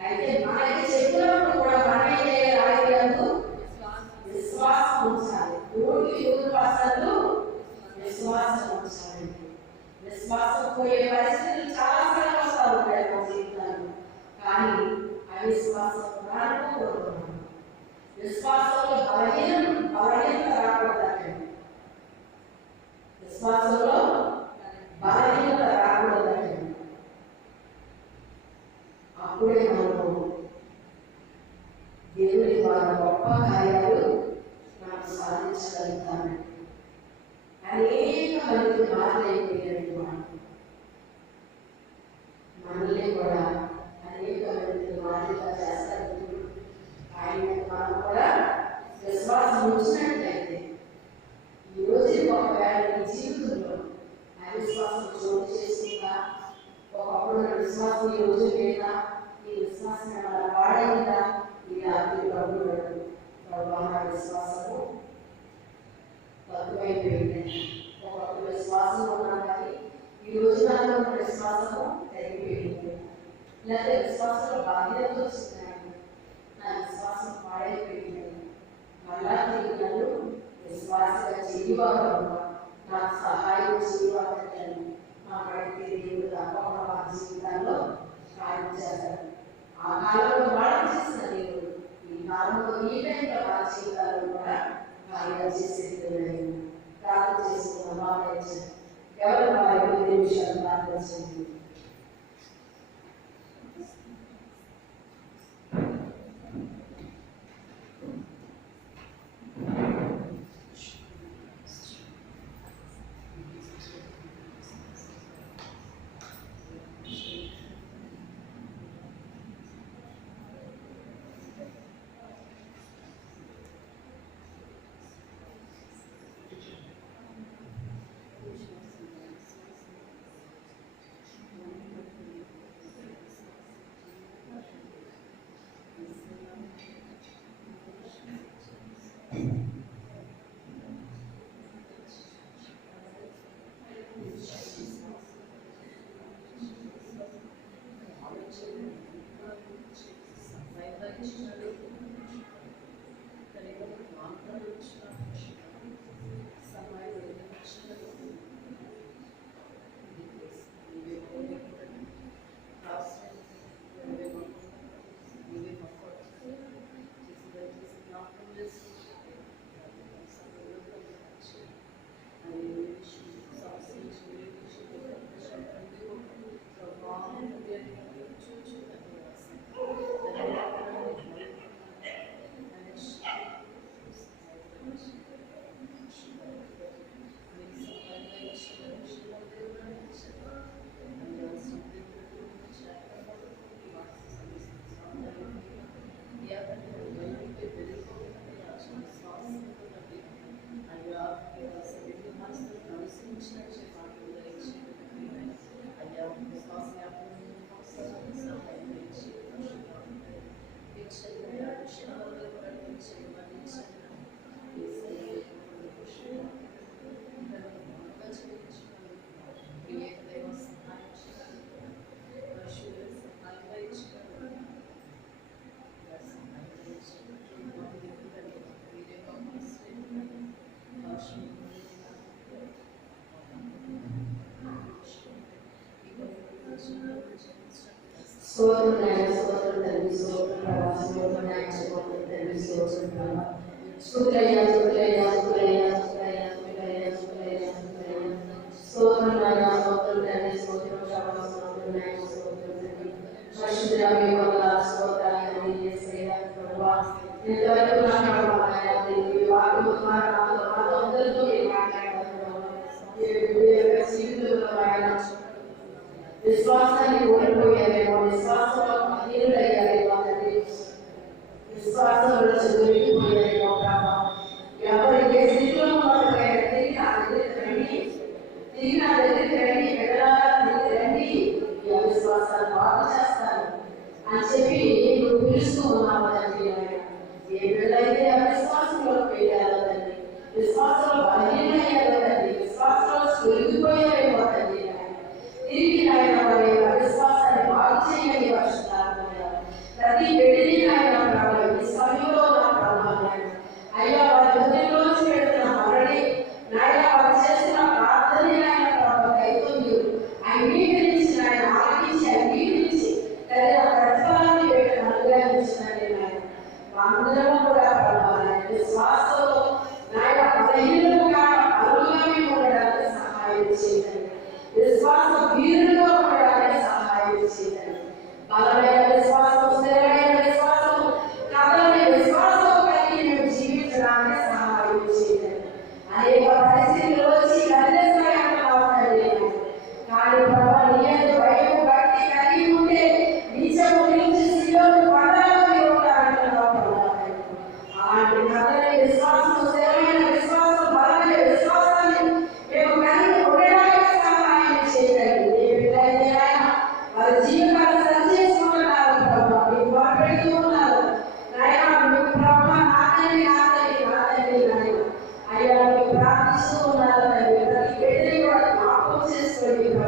అయితే మనకి విశ్వాసం ఉంచాలి. ఊరికి ఊరు విశ్వాసం విశ్వాసం పోయే పరిస్థితులు విశ్వాసంలో బలహీనం బలహీనత రాకూడదు విశ్వాసంలో బలహీనత రాకూడదండి. అప్పుడే మనము దేవుని వారి గొప్ప కార్యం మనం సాధించగలుగుతాము అనేక మంది మారైపోయారు మనం మనల్ని కూడా అనేక మంది మాదిరిగా చేస్తారు ఆయన మనం కూడా విశ్వాసం ఉంచినట్లయితే ఈ రోజు ఒకవేళ నీ జీవితంలో అవిశ్వాసం చోటు చేసిందా ఒకప్పుడు నా విశ్వాసం ఈ రోజు లేదా ఈ విశ్వాసం ఏమైనా పాడైందా ఈ రాత్రి ప్రభు ప్రభు నా విశ్వాసము తక్కువైపోయింది ఒకప్పుడు విశ్వాసం ఉన్నాను కానీ ఈ రోజు నాలో ఉన్న విశ్వాసము తగ్గిపోయింది లేకపోతే విశ్వాసంలో బాధ్యత వచ్చిందండి నా విశ్వాసం పాడైపోయింది మళ్ళా తిరిగి నన్ను విశ్వాసంగా చేయవాడు నాకు సహాయం చేయవాగని మా పడితే దేవుడు తప్ప మా జీవితాల్లో కార్యం చేస్తాడు ఆ కాలంలో వాళ్ళు చేసిన దేవుడు ఈ కాలంలో ఈ టైంలో వారి జీవితాల్లో కూడా కార్యాలు చేసేది ప్రార్థన చేసుకున్న బాగా ఎవరు మా ఐదు నిమిషాలు ప్రార్థన చేయండి practitioner सोल बनाया सोल तभी सोल प्रभा सोल बनाया सोल तभी सोल प्रभा शुक्लया शुक्लया शुक्लया शुक्लया शुक्लया शुक्लया शुक्लया सोल बनाया सोल तभी सोल प्रभा सोल बनाया सोल तभी अशुद्रा में बंगला सोल तभी सेवा प्रभा విశ్వాసాన్ని కోల్పోయారేమో విశ్వాసంలో అధీనులయ్యారేమో తండ్రి విశ్వాసంలో చెదిరిపోయారేమో ప్రభా ఎవరు ఏ స్థితిలో ఉన్నవారైనా తిరిగి నా దగ్గరికి రండి తిరిగి నా దగ్గరికి రండి బిడ్డలారా తిరిగి రండి ఈ అవిశ్వాసాన్ని బాగు చేస్తాను అని చెప్పి నువ్వు పిలుస్తూ ఉన్నావు తండ్రి Eles passam na avenida servir.